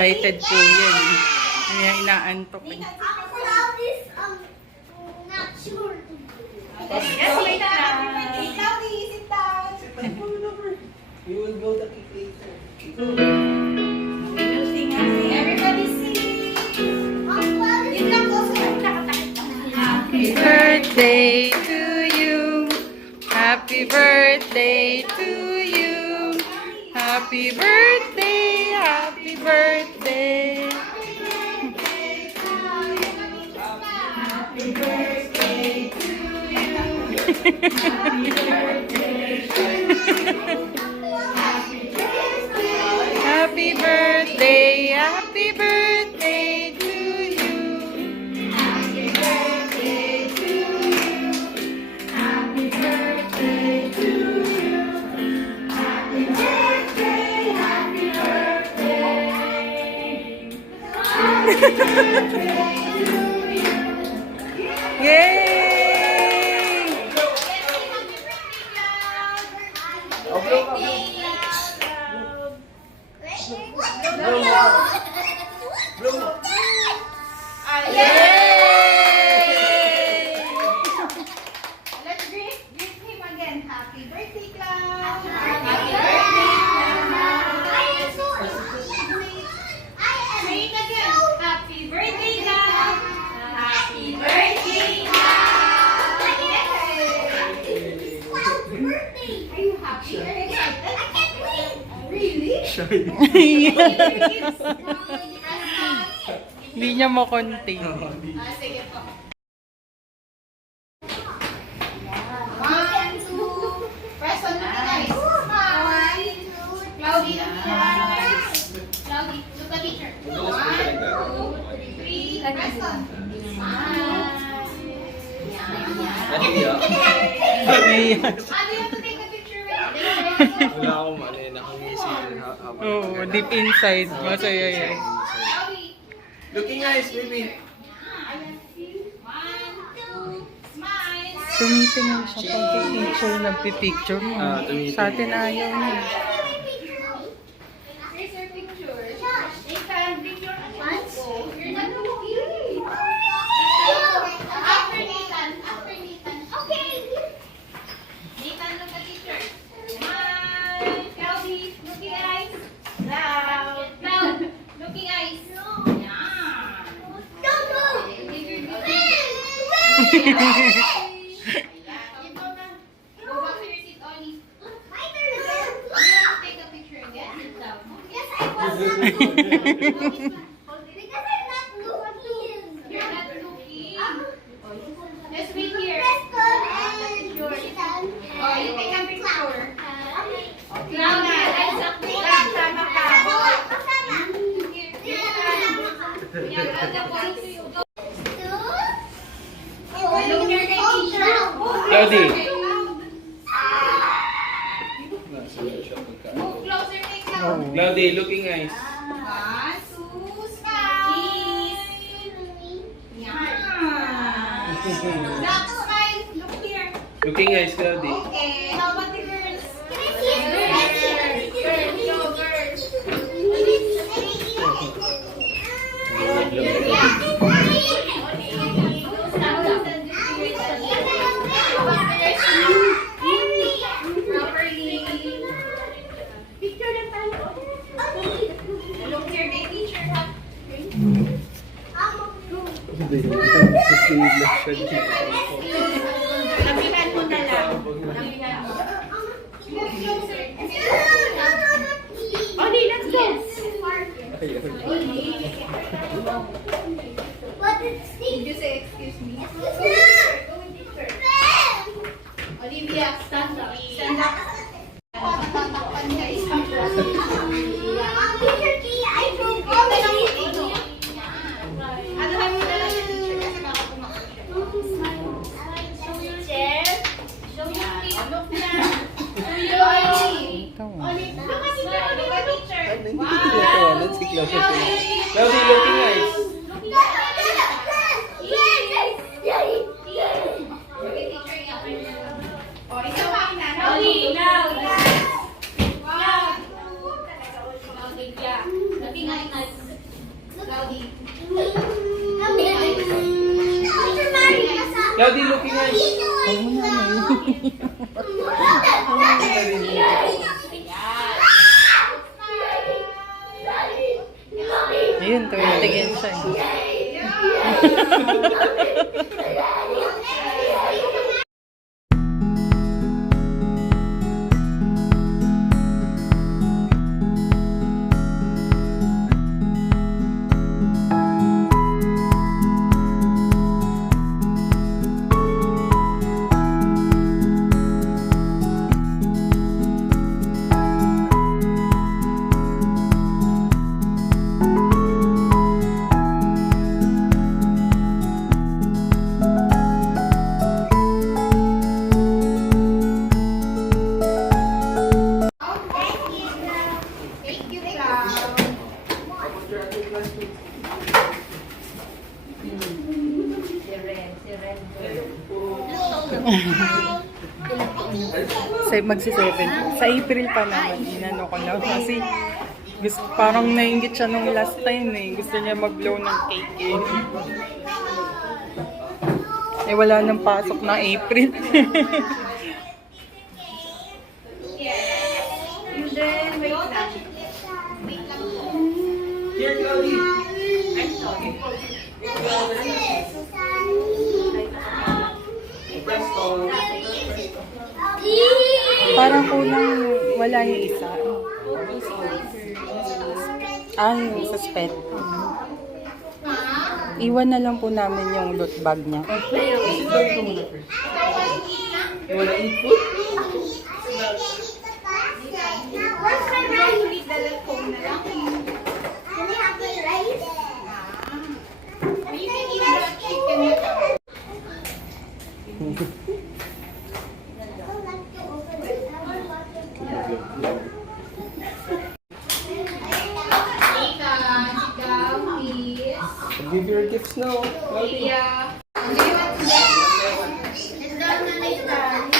excited po yan. Kaya inaantok eh. Yes, wait down. Sit down, sit down. We will blow the cake later. Everybody sing. Yun lang po. Happy birthday to you. Happy birthday to you. Happy birthday, happy birthday. Happy birthday to you. Happy birthday. Happy birthday, happy birthday to you. Happy birthday to you. Happy birthday to you. Happy birthday, happy birthday. Happy birthday to you. Yay! Let's greet him again. Happy birthday, Cloud. Happy birthday. Say it again. Happy birthday, Cloud. Happy birthday, Cloud. Are you happy? Are you excited? I can't wait. Really? Hindi niya makontain. Sige po. 1, 2. Press on the guys. Smile. Cloudy. Cloudy. Look at teacher. 1, 2, 3. Press on. Smile. Ano yun? Do you have to take a picture with Wala akong ano yun, nakangisi. Oo, deep inside. Masaya yan. Cloudy. Looking eyes, baby. 1, 2. Smile. Tumitingin siya pag-picture, nagpipicture mo. Tumitingin. Sa atin ayaw niya. Here's your picture. Nathan, bring your phone. You're not looking. After Nathan. After Nathan. Okay. Nathan, look at teacher. Smile. Kelby, looking eyes. Loud. Loud. Looking eyes. Yeah. Go back to your seat, Ollie. You want to take a picture again? Sit down. You're not looking. Let's wait here. Oh, you take a picture. Now, Cloud, sama ka. Here, I'll the point to you. Go. Look here kay teacher. Cloudy. Move closer kay Cloud. Cloudy, looking eyes. 1, 2, smile. Yeah. Black smile. Look here. Looking eyes, Cloudy. Okay. How about the girls? Look here, kay teacher. Lapitan mo na lang. Lapitan mo. Move closer. Oli, let's go. Did you say excuse me? Go with teacher. Olivia, stand up. Stand up. Tatakpan niya isang Anuhan mo na lang yung teacher kasi baka pumakot siya. Show your chest. Show your feet. Look na. Show your Oli. Oli, look at teacher. Look at teacher. Wow. Cloudy, looking eyes. Okay, teacher, i-open niya. O, isa pa na. Oli, loud. Loud. Loud, Olivia. Looking eyes. Cloudy, looking eyes. Huwag mo na Ayun, tumitingin siya. Thank you, Cloud. Magsi-7. Sa April pa naman, inano ko na. Kasi gusto, parang nainggit siya nung last time eh. Gusto niya mag-blow ng cake eh. Eh wala nang pasok na April. And then, wait lang. Wait lang. Here, Cloudy. I'm sorry. Presto. Parang kulang yung, wala yung isa. Yung suspect. Iwan na lang po namin yung loot bag niya. You wanna eat food? Where's my rice? Hindi dala phone na lang. Can I have my rice? You can eat the chicken na lang. Give your gifts now. Cloudy. Yeah. Do you want to get? It's done na later.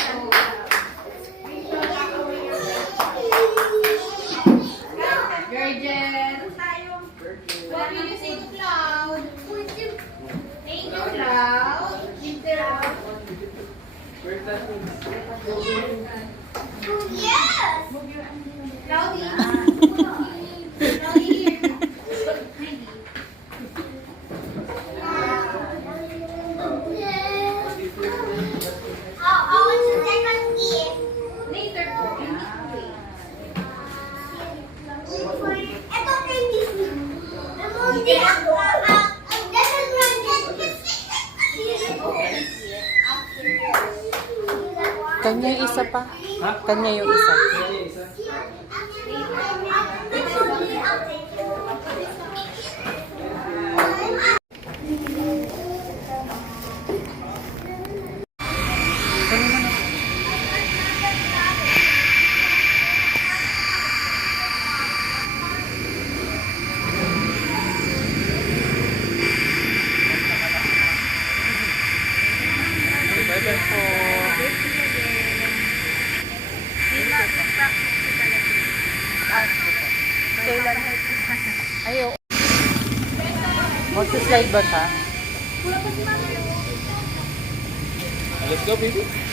Virgin. What will you say to Cloud? Thank you, Cloud. Give the Where's that thing? Yes! Cloudy. Cloudy. I want to second gift. Later po. Ito, candy. Hindi ako. Doesn't run Kanya yung isa pa. Ha? Kanya yung isa. Yan, isa. Bye-bye po. Kailan? Ayo. Magsa-slide ba siya? Let's go, baby.